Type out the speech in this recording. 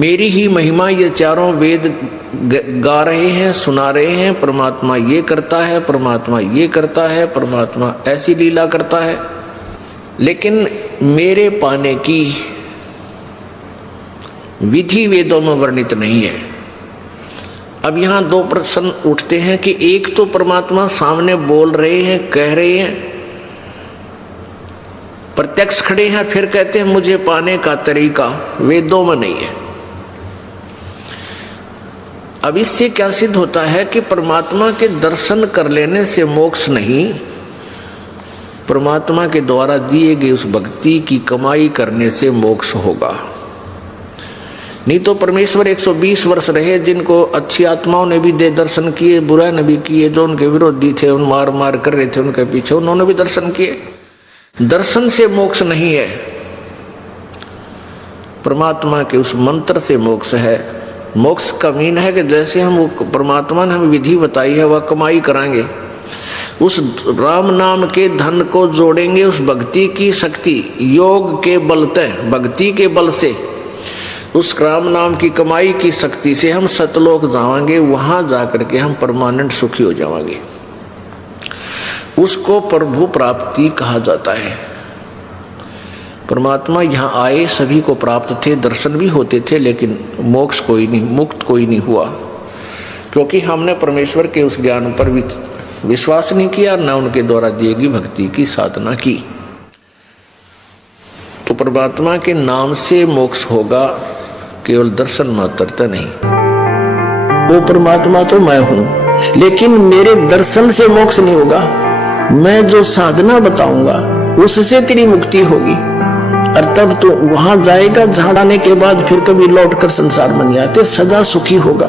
मेरी ही महिमा ये चारों वेद गा रहे हैं, सुना रहे हैं। परमात्मा ये करता है, परमात्मा ये करता है, परमात्मा ऐसी लीला करता है, लेकिन मेरे पाने की विधि वेदों में वर्णित नहीं है। अब यहां दो प्रश्न उठते हैं कि एक तो परमात्मा सामने बोल रहे हैं, कह रहे हैं, प्रत्यक्ष खड़े हैं, फिर कहते हैं मुझे पाने का तरीका वेदों में नहीं है। अब इससे क्या सिद्ध होता है कि परमात्मा के दर्शन कर लेने से मोक्ष नहीं, परमात्मा के द्वारा दिए गए उस भक्ति की कमाई करने से मोक्ष होगा। नहीं तो परमेश्वर 120 वर्ष रहे, जिनको अच्छी आत्माओं ने भी दे दर्शन किए, बुरा ने भी किए, जो उनके विरोधी थे उन मार मार कर रहे थे उनके पीछे, उन्होंने भी दर्शन किए। दर्शन से मोक्ष नहीं है, परमात्मा के उस मंत्र से मोक्ष है। मोक्ष का मीन है कि जैसे हम परमात्मा ने हमें विधि बताई है वह कमाई कराएंगे, उस राम नाम के धन को जोड़ेंगे, उस भक्ति की शक्ति योग के बलते, भक्ति के बल से, उस राम नाम की कमाई की शक्ति से हम सतलोक जाएंगे, वहां जाकर के हम परमानेंट सुखी हो जाएंगे। उसको प्रभु प्राप्ति कहा जाता है। परमात्मा यहाँ आए, सभी को प्राप्त थे, दर्शन भी होते थे, लेकिन मोक्ष कोई नहीं, मुक्त कोई नहीं हुआ, क्योंकि हमने परमेश्वर के उस ज्ञान पर विश्वास नहीं किया, न उनके द्वारा दिए गई भक्ति की साधना की। तो परमात्मा के नाम से मोक्ष होगा, केवल दर्शन मात्रता नहीं। वो परमात्मा तो मैं हूं, लेकिन मेरे दर्शन से मोक्ष नहीं होगा। मैं जो साधना बताऊंगा उससे तेरी मुक्ति होगी, और तब तो वहां जाएगा जहां आने के बाद फिर कभी लौट कर संसार में नहीं आते, सदा सुखी होगा।